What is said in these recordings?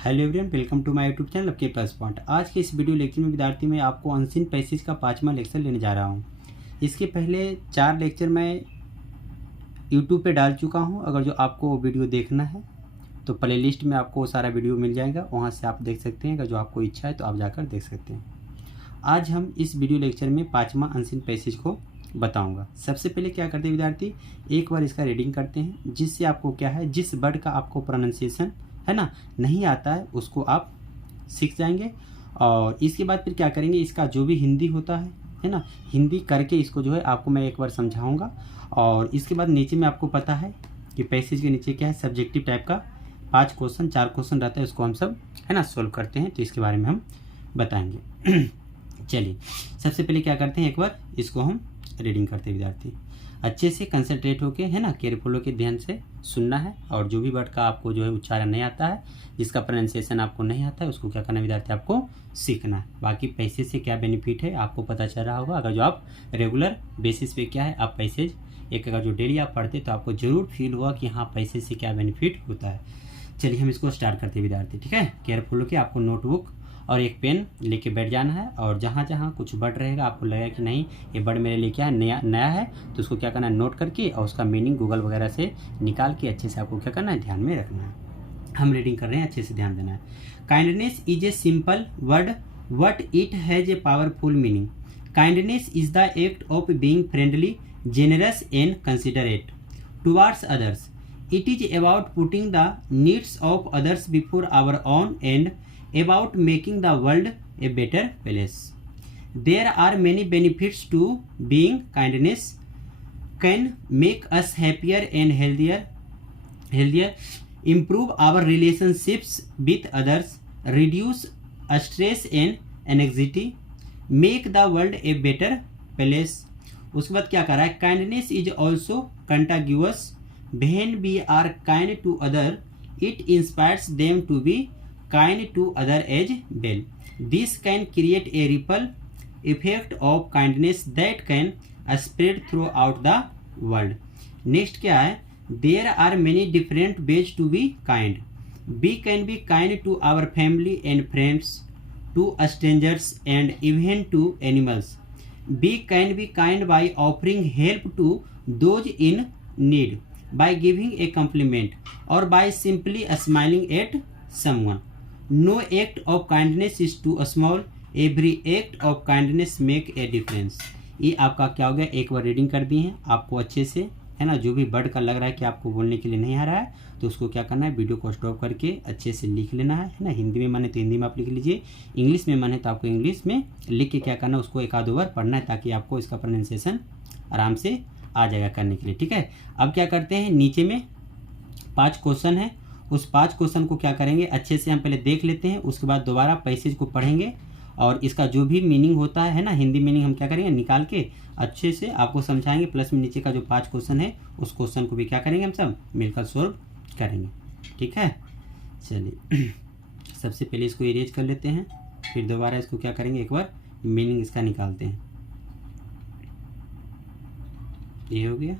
Hello everyone, welcome to my YouTube channel के plus point. आज के इस वीडियो लेक्चर में विद्यार्थी मैं आपको अनसीन पैसेज का 5वां लेक्चर लेने जा रहा हूं। इसके पहले 4 लेक्चर मैं यूट्यूब पे डाल चुका हूं। अगर जो आपको वो वीडियो देखना है तो प्लेलिस्ट में आपको सारा वीडियो मिल जाएगा, वहां से आप देख सकते हैं। अगर जो आपको इच्छा है तो आप जाकर देख सकते हैं। आज हम इस वीडियो लेक्चर में 5वां अनसीन पैसेज को बताऊंगा। सबसे पहले क्या करते हैं विद्यार्थी, एक बार इसका रीडिंग करते हैं, जिससे आपको क्या है, जिस वर्ड का आपको प्रोनाउंसिएशन है ना नहीं आता है उसको आप सीख जाएंगे। और इसके बाद फिर क्या करेंगे, इसका जो भी हिंदी होता है ना, हिंदी करके इसको जो है आपको मैं एक बार समझाऊंगा। और इसके बाद नीचे में आपको पता है कि पैसेज के नीचे क्या है, सब्जेक्टिव टाइप का 5 क्वेश्चन 4 क्वेश्चन रहता है, उसको हम सब है ना सोल्व करते हैं। तो इसके बारे में हम बताएंगे। चलिए सबसे पहले क्या करते हैं, एक बार इसको हम रीडिंग करते हैं। विद्यार्थी अच्छे से कंसंट्रेट होके है ना, केयरफुल होके ध्यान से सुनना है। और जो भी वर्ड का आपको जो है उच्चारण नहीं आता है, जिसका प्रोनाउंसिएशन आपको नहीं आता है, उसको क्या करना है विद्यार्थी, आपको सीखना है। बाकी पैसेज से क्या बेनिफिट है आपको पता चल रहा होगा। अगर जो आप रेगुलर बेसिस पे क्या है आप पैसेज एक अगर जो डेली आप पढ़ते तो आपको जरूर फील हुआ कि हाँ पैसेज से क्या बेनिफिट होता है। चलिए हम इसको स्टार्ट करते हैं विद्यार्थी, ठीक है। केयरफुल होकर आपको नोटबुक और एक पेन लेके बैठ जाना है। और जहाँ जहाँ कुछ वर्ड रहेगा आपको लगेगा कि नहीं ये वर्ड मेरे लिए क्या है, नया है, तो उसको क्या करना है, नोट करके और उसका मीनिंग गूगल वगैरह से निकाल के अच्छे से आपको क्या करना है, ध्यान में रखना है। हम रीडिंग कर रहे हैं, अच्छे से ध्यान देना है। Kindness is a simple word but it has a powerful meaning. Kindness is the act of being friendly, generous and considerate towards others. It is about putting the needs of others before our own and about making the world a better place. There are many benefits to being kindness. Can make us happier and healthier, improve our relationships with others, reduce stress and anxiety, make the world a better place. उसके बाद क्या कर रहा है, kindness is also contagious. When we are kind to other, it inspires them to be kind to other as well. This can create a ripple effect of kindness that can spread throughout the world. Next क्या है, there are many different ways to be kind. We can be kind to our family and friends, to strangers and even to animals. We can be kind by offering help to those in need, by giving a compliment, or by simply smiling at someone. No act of kindness is too small. Every act of kindness make a difference. ये आपका क्या हो गया, एक बार reading कर दिए हैं आपको अच्छे से है ना। जो भी वर्ड का लग रहा है कि आपको बोलने के लिए नहीं आ रहा है तो उसको क्या करना है, वीडियो को स्टॉप करके अच्छे से लिख लेना है ना। हिंदी में माने तो हिंदी में आप लिख लीजिए, इंग्लिश में माने तो आपको इंग्लिश में लिख के क्या करना है, उसको एक आध बार पढ़ना है, ताकि आपको इसका प्रोनाउंसिएशन आराम से आ जाएगा करने के लिए, ठीक है। अब क्या करते हैं, नीचे में 5 क्वेश्चन है, उस 5 क्वेश्चन को क्या करेंगे, अच्छे से हम पहले देख लेते हैं, उसके बाद दोबारा पैसेज को पढ़ेंगे और इसका जो भी मीनिंग होता है ना, हिंदी मीनिंग हम क्या करेंगे निकाल के अच्छे से आपको समझाएंगे। प्लस में नीचे का जो 5 क्वेश्चन है उस क्वेश्चन को भी क्या करेंगे, हम सब मिलकर सोल्व करेंगे, ठीक है। चलिए सबसे पहले इसको इरेज कर लेते हैं, फिर दोबारा इसको क्या करेंगे, एक बार मीनिंग इसका निकालते हैं। ये हो गया।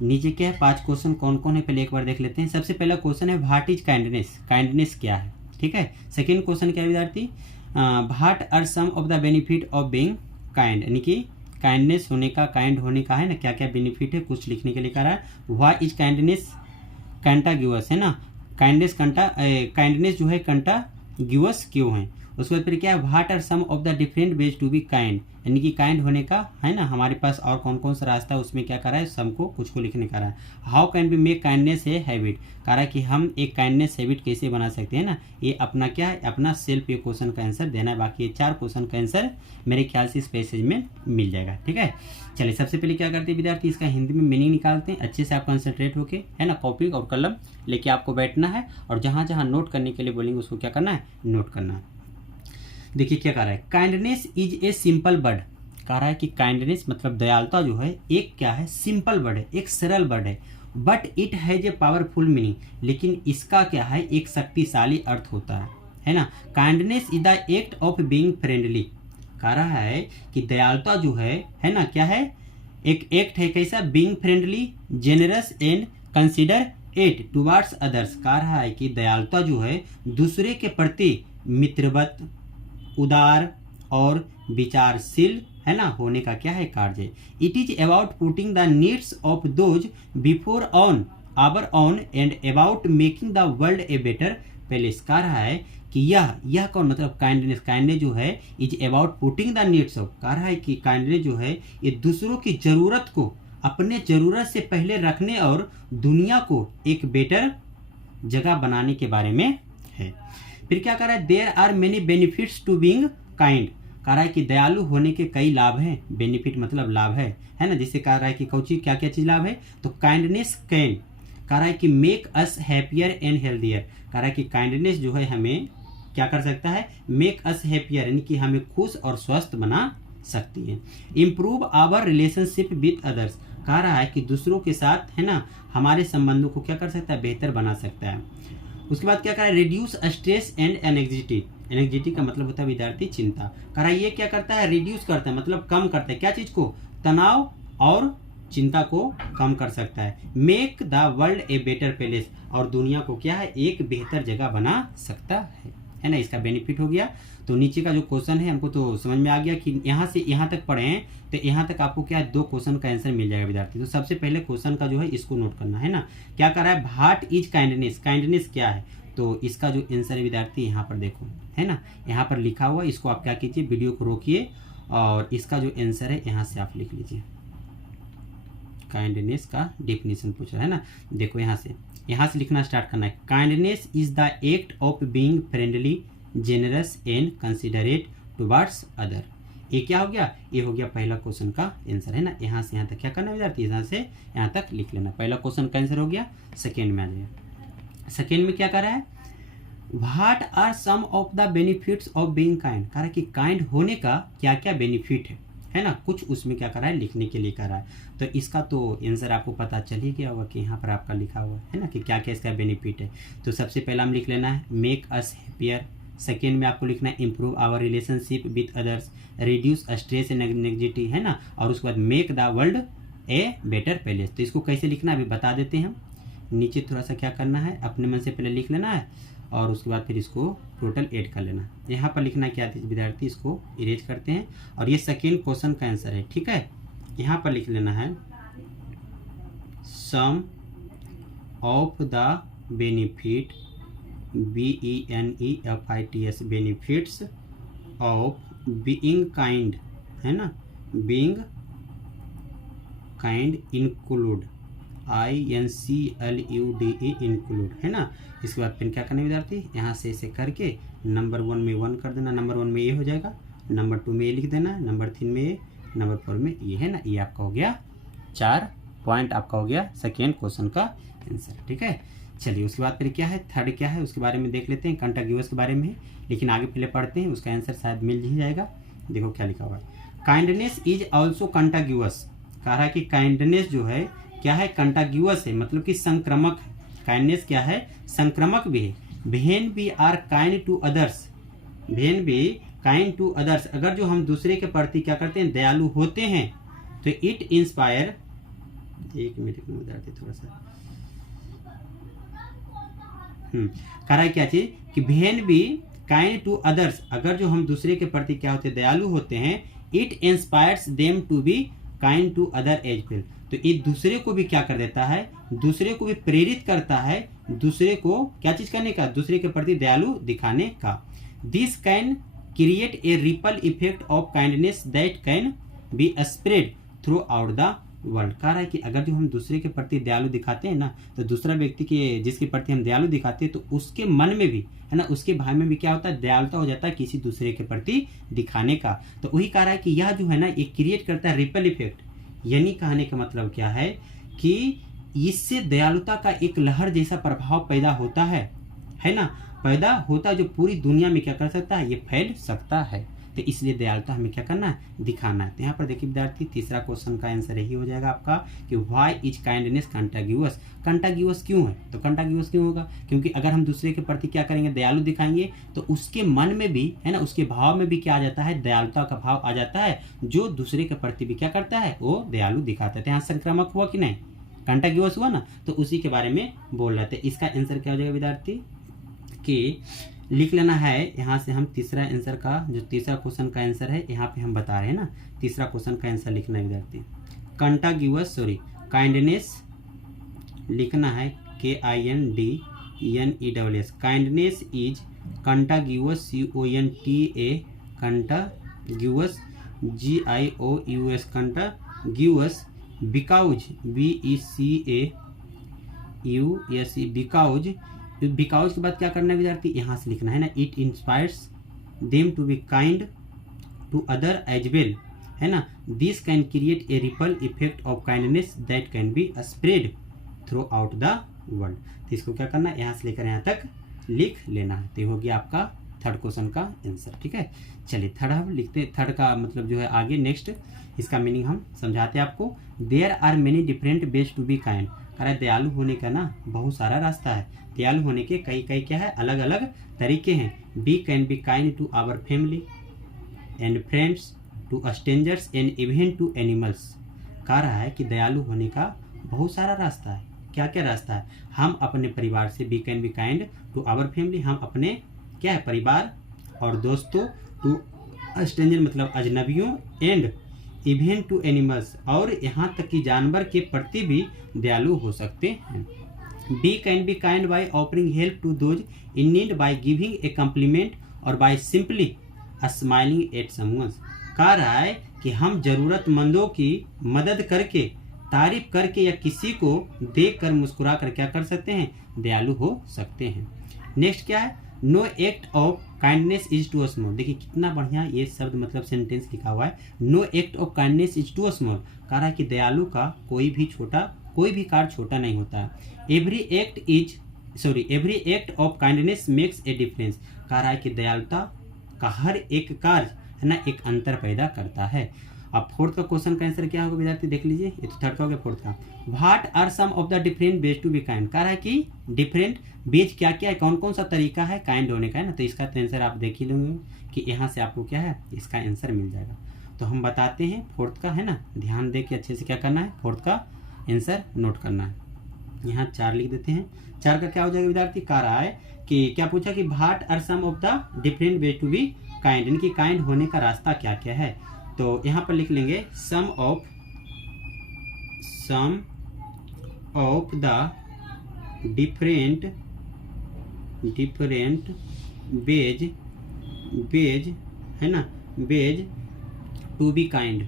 नीचे क्या है, 5 क्वेश्चन कौन कौन है पहले एक बार देख लेते हैं। सबसे पहला क्वेश्चन है, व्हाट इज काइंडनेस, काइंडनेस क्या है, ठीक है। सेकंड क्वेश्चन क्या है विद्यार्थी, what are some of the benefit of being kind, यानी कि काइंडनेस होने का, काइंड होने का है ना, क्या क्या बेनिफिट है कुछ लिखने के लिए कह रहा है। व्हाट इज काइंडनेस कंटागिवस है ना, काइंडनेस जो है कंटागिवस क्यों है। उसके बाद फिर क्या है, what are some of the different ways to be kind, यानी कि काइंड होने का है ना हमारे पास और कौन कौन सा रास्ता है, उसमें क्या कर रहा है, सम को कुछ को लिखने का रहा है। How can be make kindness a habit, कह रहा है कि हम एक काइंडनेस हैबिट कैसे बना सकते हैं ना। ये अपना क्या है, अपना सेल्फ ये क्वेश्चन का आंसर देना है। बाकी ये 4 क्वेश्चन का आंसर मेरे ख्याल से इस पैसेज में मिल जाएगा, ठीक है। चलिए सबसे पहले क्या करते हैं विद्यार्थी, इसका हिंदी में मीनिंग निकालते हैं। अच्छे से आप कंसंट्रेट होके है ना, कॉपी और कलम लेके आपको बैठना है और जहाँ जहाँ नोट करने के लिए बोलेंगे उसको क्या करना है, नोट करना है। देखिए क्या कह रहा है, kindness is a simple word, कह रहा है कि काइंडनेस मतलब दयालुता जो है एक क्या है, सिंपल वर्ड है, एक सरल वर्ड है। But it has a powerful meaning, लेकिन इसका क्या है, एक शक्तिशाली अर्थ होता है ना। Kindness is the act of being friendly, कह रहा है कि दयालुता जो है ना क्या है, एक एक्ट है कैसा, being friendly, generous and consider 8 towards others, कह रहा है कि दयालुता जो है दूसरे के प्रति मित्रवत, उदार और विचारशील है ना होने का क्या है कार्य है। It is about putting the needs of those before on our own and about making the world a better place. कह रहा है कि यह कौन, मतलब काइंडनेस, काइंडनेस जो है is about putting the needs of, कह रहा है कि काइंडनेस जो है ये दूसरों की जरूरत को अपने जरूरत से पहले रखने और दुनिया को एक बेटर जगह बनाने के बारे में है। फिर क्या कह रहा है, there are many benefits to being kind, कह रहा है कि दयालु होने के कई लाभ हैं। बेनिफिट मतलब लाभ है ना, जिससे कह रहा है कि कौची क्या क्या चीज लाभ है, तो काइंडनेस कैन, कह रहा है कि make us happier and healthier, कह रहा है कि काइंडनेस जो है हमें क्या कर सकता है, मेक अस हैप्पियर यानी कि हमें खुश और स्वस्थ बना सकती है। Improve our relationship with others, कह रहा है कि दूसरों के साथ है ना हमारे संबंधों को क्या कर सकता है, बेहतर बना सकता है। उसके बाद क्या कह रहा है, reduce stress and anxiety, anxiety का मतलब होता है विद्यार्थी चिंता, कह रहा है ये क्या करता है, रिड्यूस करता है मतलब कम करता है, क्या चीज को, तनाव और चिंता को कम कर सकता है। Make the world a better place, और दुनिया को क्या है एक बेहतर जगह बना सकता है ना, इसका बेनिफिट हो गया। तो नीचे का जो क्वेश्चन है हमको तो समझ में आ गया कि यहाँ से यहाँ तक पढ़े हैं तो यहाँ तक आपको क्या है 2 क्वेश्चन का आंसर मिल जाएगा विद्यार्थी। तो सबसे पहले क्वेश्चन का जो है इसको नोट करना है ना, क्या कर रहा है, व्हाट इज काइंडनेस, काइंडनेस क्या है, तो इसका जो आंसर है विद्यार्थी यहाँ पर देखो है ना, यहाँ पर लिखा हुआ, इसको आप क्या कीजिए, वीडियो को रोकिए और इसका जो आंसर है यहाँ से आप लिख लीजिए। काइंडनेस का डेफिनेशन पूछ रहा है ना, देखो यहाँ से लिखना स्टार्ट करना है। Kindness is the act of being friendly, generous and considerate towards other. ये क्या हो गया, ये हो गया पहला क्वेश्चन का आंसर है ना। यहाँ से यहाँ तक क्या करना है विद्यार्थी, यहाँ से यहाँ तक लिख लेना। पहला क्वेश्चन का आंसर हो गया। सेकेंड में आ जाएगा। सेकेंड में क्या कर रहा है, what are some of the benefits of being kind, कह रहा है कि काइंड होने का क्या क्या बेनिफिट है ना, कुछ उसमें क्या कर रहा है लिखने के लिए कर रहा है। तो इसका तो आंसर आपको पता चल ही गया होगा कि यहाँ पर आपका लिखा हुआ है ना कि क्या क्या इसका बेनिफिट है। तो सबसे पहला हम लिख लेना है मेक अस हैप्पियर, सेकेंड में आपको लिखना है improve our relationship with others, reduce stress and anxiety है ना, और उसके बाद make the world a better place. तो इसको कैसे लिखना है अभी बता देते हैं हम। नीचे थोड़ा सा क्या करना है, अपने मन से पहले लिख लेना है और उसके बाद फिर इसको टोटल ऐड कर लेना। यहाँ पर लिखना क्या है विद्यार्थी, इसको इरेज करते हैं और ये सेकेंड क्वेश्चन का आंसर है, ठीक है। यहाँ पर लिख लेना है some of the benefit, BENEFITS, benefits of being kind है ना, being kind include, INCLUDE include है ना। इसके बाद फिर क्या करना है विद्यार्थी, यहाँ से इसे करके नंबर 1 में 1 कर देना, नंबर 1 में ये हो जाएगा, नंबर 2 में ये लिख देना, नंबर 3 में ये, नंबर 4 में ये है ना। ये आपका हो गया 4 पॉइंट आपका हो गया सेकेंड क्वेश्चन का आंसर, ठीक है। चलिए उसके बाद फिर क्या है, थर्ड क्या है उसके बारे में देख लेते हैं। कंटागिवस के बारे में है लेकिन आगे पहले पढ़ते हैं, उसका आंसर शायद मिल ही जाएगा। देखो क्या लिखा हुआ है, काइंडनेस इज ऑल्सो कंटागिवस, कह रहा है कि काइंडनेस जो है क्या है, कंटागिवस है मतलब कि संक्रामक है। काइंडनेस क्या है, संक्रामक भी है। When we are kind to others, when we kind to others, अगर जो हम दूसरे के प्रति क्या करते हैं दयालु होते हैं तो इट इंस्पायर, एक मिनट में विद्यार्थी थोड़ा सा कह रहा है क्या चीज कि when we kind to others, अगर जो हम दूसरे के प्रति क्या होते हैं दयालु होते हैं, it inspires them to be kind to other as well, तो ये दूसरे को भी क्या कर देता है, दूसरे को भी प्रेरित करता है दूसरे को क्या चीज करने का, दूसरे के प्रति दयालु दिखाने का। This can create a ripple effect of kindness that can be spread throughout the world. कह रहा है कि अगर जो हम दूसरे के प्रति दयालु दिखाते हैं ना, तो दूसरा व्यक्ति के जिसके प्रति हम दयालु दिखाते हैं तो उसके मन में भी है ना, उसके भाव में भी क्या होता है, दयालुता हो जाता है किसी दूसरे के प्रति दिखाने का। तो वही कह रहा है कि यह जो है ना ये क्रिएट करता है रिपल इफेक्ट, यानी कहने का मतलब क्या है कि इससे दयालुता का एक लहर जैसा प्रभाव पैदा होता है ना, पैदा होता है जो पूरी दुनिया में क्या कर सकता है, ये फैल सकता है। तो इसलिए दयालुता हमें क्या करना है, दिखाना है। तो यहाँ पर देखिए विद्यार्थी तीसरा क्वेश्चन का आंसर यही हो जाएगा आपका कि व्हाई इज काइंडनेस कंटागिवस, कंटागिवस क्यों है, तो कंटागिवस क्यों होगा, क्योंकि अगर हम दूसरे के प्रति क्या करेंगे दयालु दिखाएंगे तो उसके मन में भी है ना, उसके भाव में भी क्या आ जाता है, दयालुता का भाव आ जाता है, जो दूसरे के प्रति भी क्या करता है वो दयालु दिखाता है। तो यहाँ संक्रामक हुआ कि नहीं, कंटागिवस हुआ ना, तो उसी के बारे में बोल रहे थे। इसका आंसर क्या हो जाएगा विद्यार्थी कि लिख लेना है। यहाँ से हम तीसरा आंसर का जो तीसरा क्वेश्चन का आंसर है यहाँ पे हम बता रहे हैं ना, तीसरा क्वेश्चन का आंसर लिखना है विद्यार्थी। कंटागिवस काइंडनेस लिखना है KINDNESS। Kindness is contagious CONTA contagious GIOUS contagious because BECAUSE because. Because के बाद क्या करना है विद्यार्थी, यहाँ से लिखना है ना, it inspires them to be kind to other as well, है ना। This can create a ripple effect of kindness that can be spread throughout the world. तो इसको क्या करना है, यहाँ से लेकर यहाँ तक लिख लेना है। तो ये हो गया आपका थर्ड क्वेश्चन का आंसर, ठीक है। चलिए थर्ड हम लिखते, थर्ड का मतलब जो है आगे नेक्स्ट इसका मीनिंग हम समझाते हैं आपको। There are many different ways to be kind. कह रहा है दयालु होने का ना बहुत सारा रास्ता है, दयालु होने के कई कई क्या है अलग अलग तरीके हैं। We can be kind to our family and friends, to strangers and even to animals. कह रहा है कि दयालु होने का बहुत सारा रास्ता है। क्या क्या रास्ता है, हम अपने परिवार से, we can be kind to our family, हम अपने क्या है परिवार और दोस्तों, टू स्ट्रेंजर मतलब अजनबियों, एंड इवन टू एनिमल्स, और यहाँ तक कि जानवर के प्रति भी दयालु हो सकते हैं। We can be kind by offering help to those in need, by giving a compliment और by simply smiling at someone. कह रहा है कि हम जरूरतमंदों की मदद करके, तारीफ करके या किसी को देख कर मुस्कुरा कर क्या कर सकते हैं, दयालु हो सकते हैं। नेक्स्ट क्या है, no act of kindness is too small. देखिए कितना बढ़िया ये शब्द मतलब सेंटेंस लिखा हुआ है, no act of kindness is too small. कह रहा है कि दयालु का कोई भी कार्य छोटा नहीं होता। Every act of kindness makes a difference. कह रहा है कि दयालुता का हर एक कार्य है ना एक अंतर पैदा करता है। अब फोर्थ का क्वेश्चन का आंसर क्या होगा विद्यार्थी, देख लीजिए। ये तो थर्ड का हो गया, फोर्थ का what are some of the different ways to be kind. कह रहा है कि डिफरेंट वेज क्या क्या है, कौन कौन सा तरीका है काइंड होने का, है ना। तो इसका आंसर आप देख ही लेंगे कि यहाँ से आपको क्या है इसका आंसर मिल जाएगा। तो हम बताते हैं फोर्थ का, है ना, ध्यान दे के अच्छे से क्या करना है, फोर्थ का आंसर नोट करना है। यहाँ 4 लिख देते हैं। 4 का क्या हो जाएगा विद्यार्थी, कह रहा है कि क्या पूछा कि what are some of the different way to be kind, इनकी काइंड होने का रास्ता क्या क्या है। तो यहाँ पर लिख लेंगे some of the different ways है ना, ways to be kind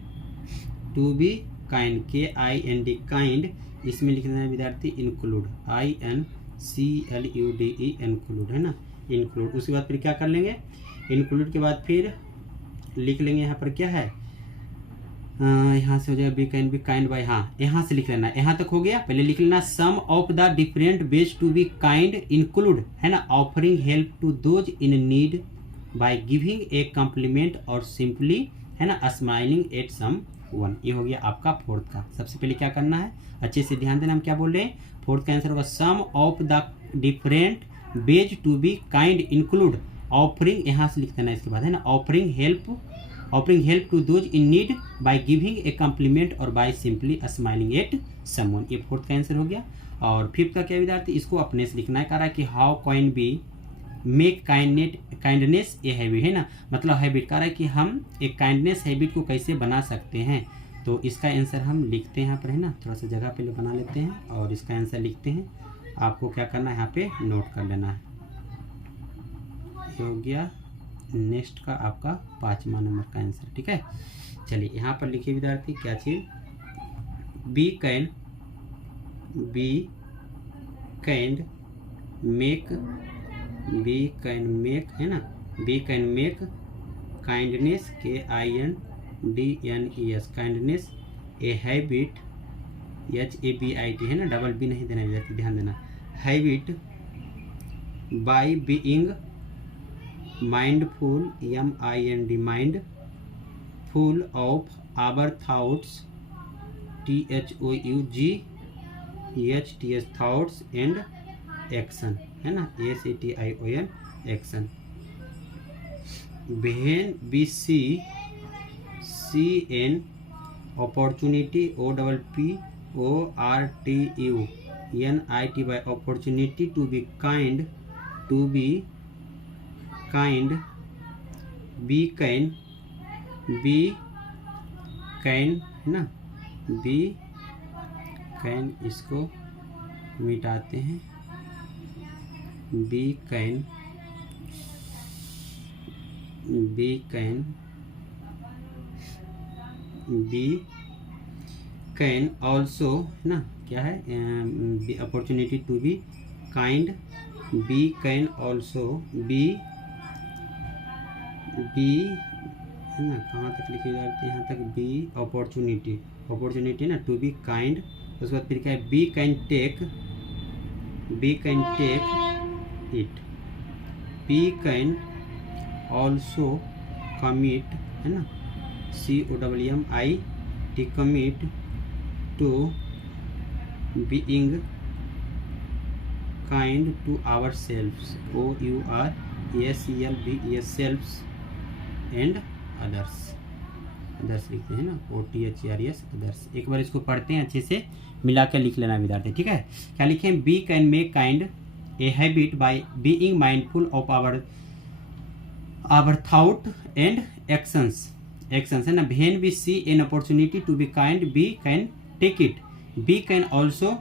KIND kind, इसमें लिखना है विद्यार्थी इंक्लूड INCLUDE इंक्लूड, है ना, इंक्लूड। उसके बाद फिर क्या कर लेंगे, इंक्लूड के बाद फिर लिख लेंगे यहाँ पर क्या है, यहाँ से हो जाएगा we can be kind by, हाँ यहाँ से लिख लेना है, यहाँ तक हो गया। पहले लिख लेना some of the different ways to be kind include, है ना, offering help to those in need by giving a compliment और सिंपली, है ना, स्माइलिंग एट सम वन। ये हो गया आपका फोर्थ का। सबसे पहले क्या करना है, अच्छे से ध्यान देना, हम क्या बोल रहे हैं। फोर्थ का आंसर होगा some of the different ways to be kind include offering, यहाँ से लिख देना इसके बाद, है ना, offering help to those in need by giving a compliment और by simply smiling at someone. ये फोर्थ का आंसर हो गया। और फिफ्थ का क्या विद्यार्थी, इसको अपने से लिखना है। कह रहा है कि how can be make kindness a habit, है ना, मतलब हैबिट। कह रहा है कि हम एक काइंडनेस हैबिट को कैसे बना सकते हैं। तो इसका आंसर हम लिखते हैं यहाँ पर, है ना, थोड़ा सा जगह पहले बना लेते हैं और इसका आंसर लिखते हैं। आपको क्या करना है, यहाँ पे नोट कर लेना है। ये हो गया नेक्स्ट का आपका 5वां नंबर का आंसर, ठीक है। चलिए यहाँ पर लिखिए विद्यार्थी क्या चीज, बी कैन मेक, है ना, we can make kindness KINDNES kindness a habit HABIT, है ना, डबल बी नहीं देना विद्यार्थी, ध्यान देना, habit by being mindful MIND mindful of our thoughts THOUGHTS thoughts and action, है ना, ACTION action। when we see an opportunity OPPORTUNITY ORTUNITY opportunity to be kind, be kind है ना, be kind, इसको मिटाते हैं, be kind also है ना, क्या है, opportunity to be kind, we can also be है ना, कहाँ तक लिखी जाती है, यहाँ तक, बी अपॉर्चुनिटी ना टू बी काइंड, उसके बाद फिर क्या है, we can take it, we can also commit है ना, COMMIT commit to being kind to our selves, OURSELVES selves and others लिखते हैं ना, OTHERS अदर्स। एक बार इसको पढ़ते हैं, अच्छे से मिला कर लिख लेना विद्यार्थी, ठीक है। क्या लिखें, we can make kind a habit by being mindful of our thought and actions है ना। When we see an opportunity to be kind, we can take it, we can also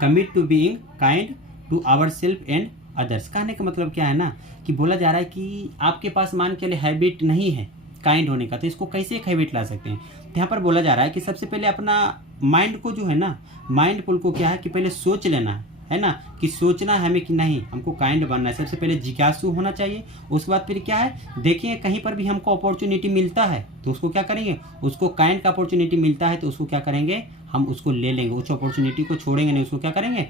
commit to being kind to our self and others. कहने का मतलब क्या है ना, कि बोला जा रहा है कि आपके पास मान के लिए हैबिट नहीं है काइंड होने का, तो इसको कैसे एक हैबिट ला सकते हैं। तो यहाँ पर बोला जा रहा है कि सबसे पहले अपना माइंड को जो है ना, माइंडफुल को क्या है कि पहले सोच लेना है ना, कि सोचना है हमें कि नहीं हमको काइंड बनना है। सबसे पहले जिज्ञासु होना चाहिए। उसके बाद फिर क्या है, देखिए कहीं पर भी हमको अपॉर्चुनिटी मिलता है तो उसको क्या करेंगे, उसको काइंड का अपॉर्चुनिटी मिलता है तो उसको क्या करेंगे, हम उसको ले लेंगे, उस अपॉर्चुनिटी को छोड़ेंगे नहीं, उसको क्या करेंगे।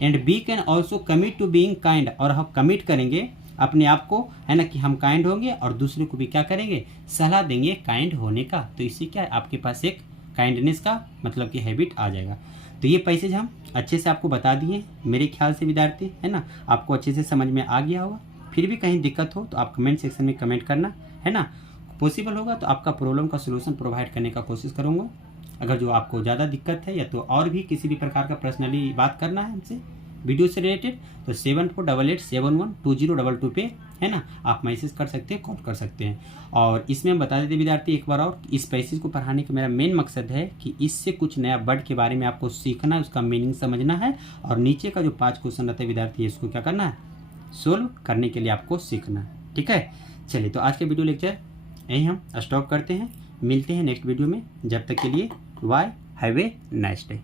And we can also commit to being kind, और हम कमिट करेंगे अपने आप को है ना, कि हम काइंड होंगे और दूसरे को भी क्या करेंगे, सलाह देंगे काइंड होने का। तो इससे क्या है, आपके पास एक काइंडनेस का मतलब कि हैबिट आ जाएगा। तो ये पैसेज हम अच्छे से आपको बता दिए मेरे ख्याल से विद्यार्थी, है ना, आपको अच्छे से समझ में आ गया होगा। फिर भी कहीं दिक्कत हो तो आप कमेंट सेक्शन में कमेंट करना, है ना। पॉसिबल होगा तो आपका प्रॉब्लम का सलूशन प्रोवाइड करने का कोशिश करूँगा। अगर जो आपको ज़्यादा दिक्कत है या तो और भी किसी भी प्रकार का पर्सनली बात करना है हमसे वीडियो से रिलेटेड, तो 7488711222 पे है ना, आप मैसेज कर सकते हैं, कॉल कर सकते हैं। और इसमें हम बता देते विद्यार्थी एक बार और, इस पैसेज को पढ़ाने का मेरा मेन मकसद है कि इससे कुछ नया वर्ड के बारे में आपको सीखना है, उसका मीनिंग समझना है, और नीचे का जो 5 क्वेश्चन रहता है विद्यार्थी, इसको क्या करना है, सोल्व करने के लिए आपको सीखना है, ठीक है। चलिए, तो आज के वीडियो लेक्चर यही हम स्टॉप करते हैं, मिलते हैं नेक्स्ट वीडियो में। जब तक के लिए bye, have a nice day.